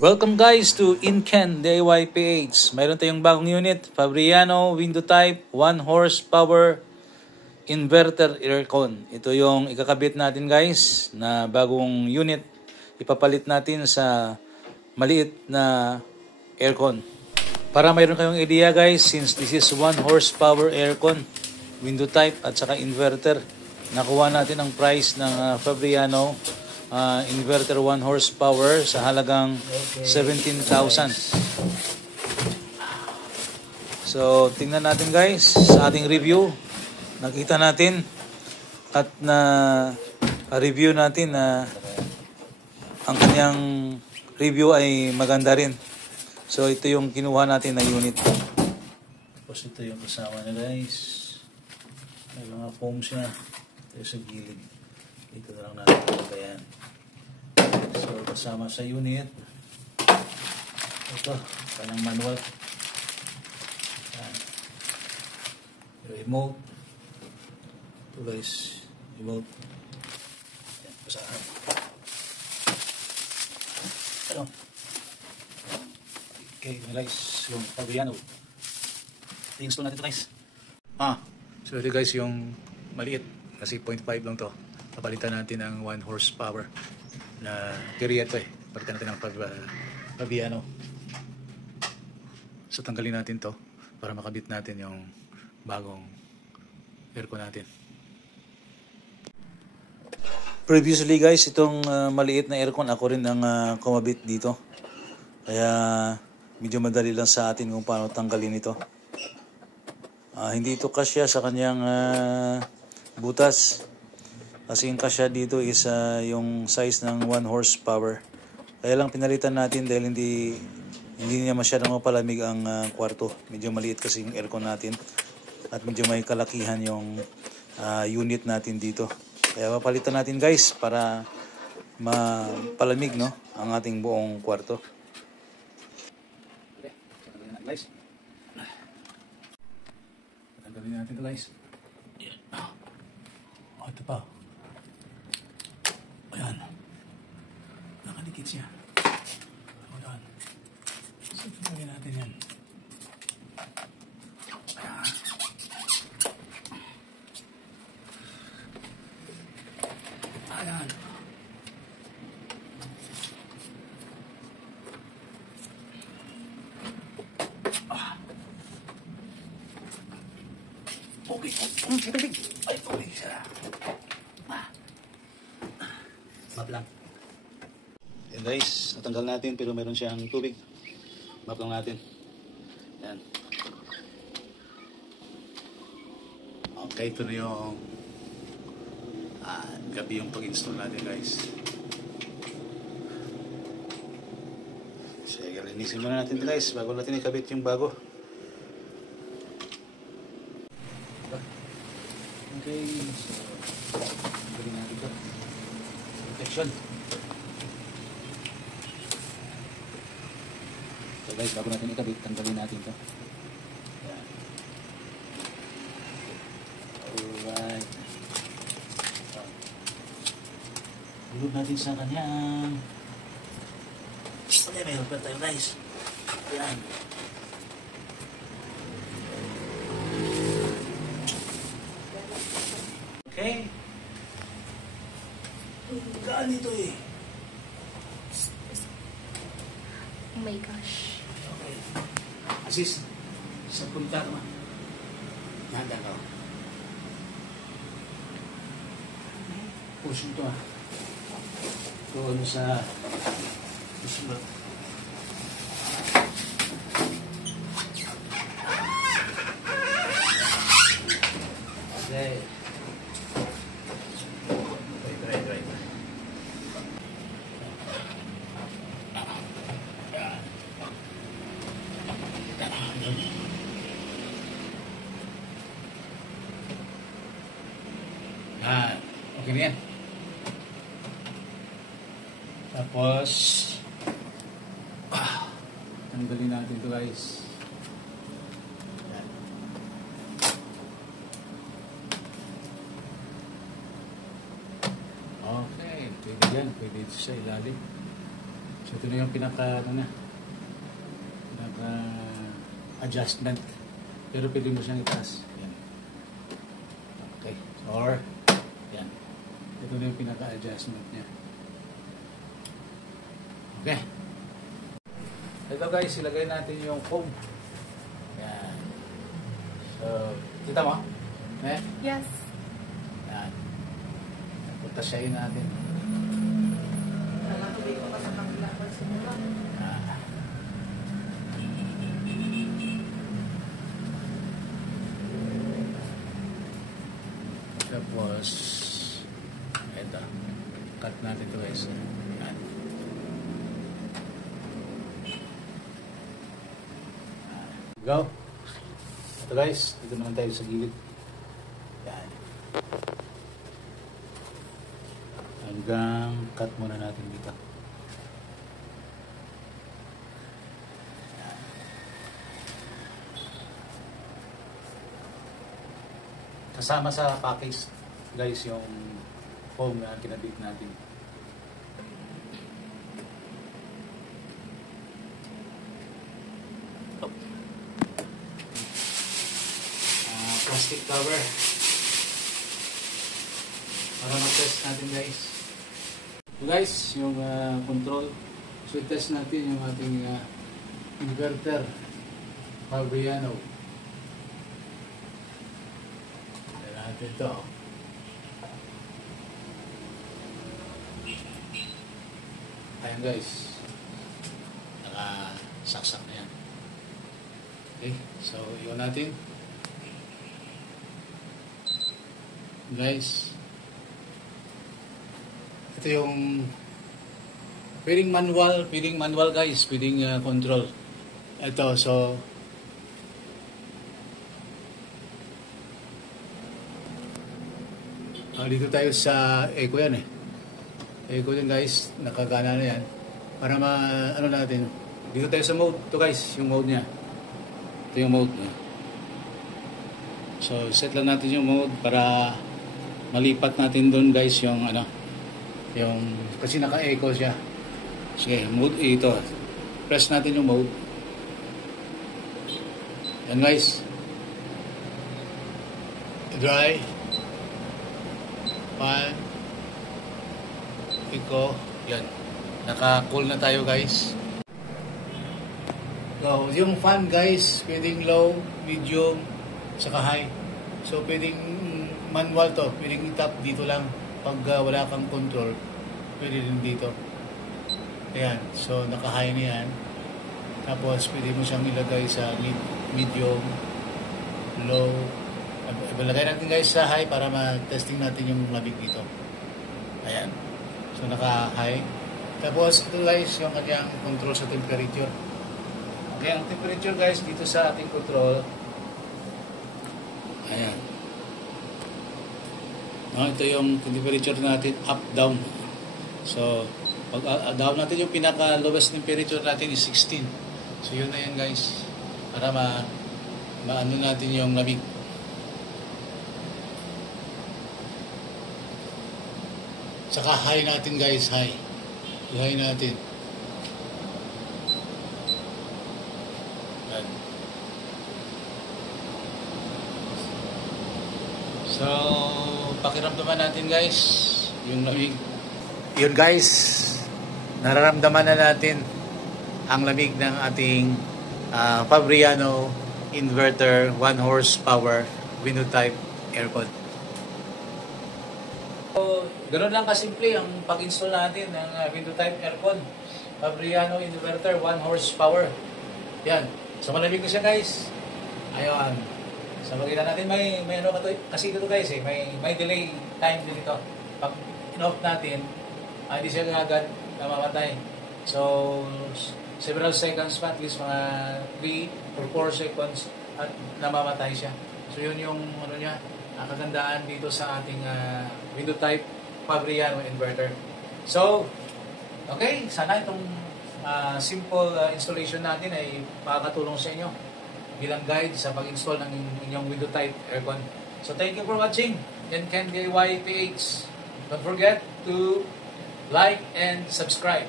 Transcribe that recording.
Welcome guys to Inken DIY PH. Mayroon tayong bagong unit, Fabriano window type, 1 horsepower inverter aircon. Ito yung ikakabit natin guys na bagong unit. Ipapalit natin sa maliit na aircon. Para mayroon kayong idea guys, since this is 1 horsepower aircon, window type at saka inverter, nakuha natin ang price ng Fabriano inverter 1 horsepower sa halagang 17,000. So tingnan natin guys sa ating review, nakita natin at na review natin na ang kanyang review ay maganda rin. So ito yung kinuha natin na unit. Tapos ito yung kasama na guys, may mga foam siya. Ito sa gilid, dito na lang natin ilagay yan. So kasama sa unit ito, kanyang manual, yan. Remote ito guys, remote yan, basahan ano. Okay guys, yung Fabriano i-install natin ito guys. So ito guys yung maliit kasi 0.5 lang to. Papalitan natin ang 1 horsepower na period to palitan natin ang Fabriano. So tanggalin natin to para makabit natin yung bagong aircon natin. Previously guys, itong maliit na aircon ako rin ang kumabit dito. Kaya medyo madali lang sa atin kung paano tanggalin ito. Hindi ito kasya sa kanyang butas. Kasi yung kasya dito is yung size ng 1 horsepower. Kaya lang pinalitan natin dahil hindi niya masyadong mapalamig ang kwarto. Medyo maliit kasi yung aircon natin. At medyo may kalakihan yung unit natin dito. Kaya papalitan natin guys para mapalamig no, ang ating buong kwarto. Okay, guys. Tanggalin natin ito guys. Ito pa. Ayan. Nakadikit siya. Ayan. So, tingnan natin yan. Ayan. Ayan. Okay. Ay, okay siya. Map lang. Yan guys, natanggal natin pero meron siyang tubig. Map lang natin. Yan. Okay, ito na yung gabi yung pag-install natin guys. Sige, linisin muna natin guys bago natin ikabit yung bago. Okay, so galing natin ito. Protection. So guys, bago natin ikabit, tanggalin natin ito. Yan. Alright. Load natin sa kanyang. Okay, may helper tayo guys. Yan. Okay. Gaan ito eh. Oh my gosh. Okay. Asis, sa punta naman. Nanda ka. Push ito doon sa push mo. Okay. Right. Okay na yan. Tapos tanggalin natin ito guys. Okay, pwede yan, pwede ito sa ilalim. So ito na yung pinaka adjustment. Pero pwede mo siyang itaas. Yan. Okay. Or yan. Ito na yung pinaka-adjustment niya. Okay. Ito guys, ilagay natin yung foam. Yan. So, kita mo? Yes. Yan. Putasyahin natin. Tapos, ito. Cut natin ito guys. Yan. Go. Ito guys, dito naman tayo sa gilid. Yan. Hanggang cut muna natin dito. Yan. Kasama sa package guys yung foam na kinabit natin. Plastic cover para mag-test natin guys. So guys, yung control. So test natin yung ating inverter Fabriano. Test natin ito. Ayan guys, nakasaksak na yan. Okay, so iwan natin guys. Ito yung pwedeng manual guys, pwedeng control. Ito, so dito tayo sa eco yan eco yan guys, nakagana na yan para ano natin, dito tayo sa mode. Ito guys, yung mode nya, ito yung mode nya. So set lang natin yung mode para malipat natin doon guys yung yung kasi naka-echo siya. Sige, mode A ito. Press natin yung mode. Yan guys. Dry. Fan. Echo. Yan. Naka-cool na tayo guys. So, yung fan guys, pwedeng low, medium, saka high. So, pwedeng manual to. Pwedeng tap dito lang. Pag wala kang control, pwede din dito. Ayan. So, naka-high na yan. Tapos, pwede mo siyang ilagay sa medium, low. Ilagay natin guys sa high para ma-testing natin yung lamig dito. Ayan. So, naka-high. Tapos, ito guys, yung kanyang control sa temperature. Okay, ang temperature guys, dito sa ating control. Ayan. No, ito yung temperature natin, up, down. So, pag down natin yung pinaka-lowest temperature natin is 16. So, yun na yan guys. Para maano natin yung lamig. Saka high natin guys, high. High natin. Yan. So, pakiramdaman natin guys yung lamig. Yun guys, nararamdaman na natin ang lamig ng ating Fabriano inverter 1 horsepower window type aircon. So, ganoon lang kasimple ang pag-install natin ng window type aircon Fabriano inverter 1 horsepower. Yan. So malamig na siya guys. Ayun. So makita natin may ano kasi dito guys may delay time din ito. Pag in-off natin, hindi siya agad namamatay. So several seconds pa, at least mga 3 or 4 seconds at namamatay siya. So yun yung ano niya, kagandaan dito sa ating window type Fabriano inverter. So okay, sana itong simple installation natin ay makakatulong sa inyo bilang guide sa pag-install ng inyong window type aircon. So thank you for watching. Yan Ken DIY PH. Don't forget to like and subscribe.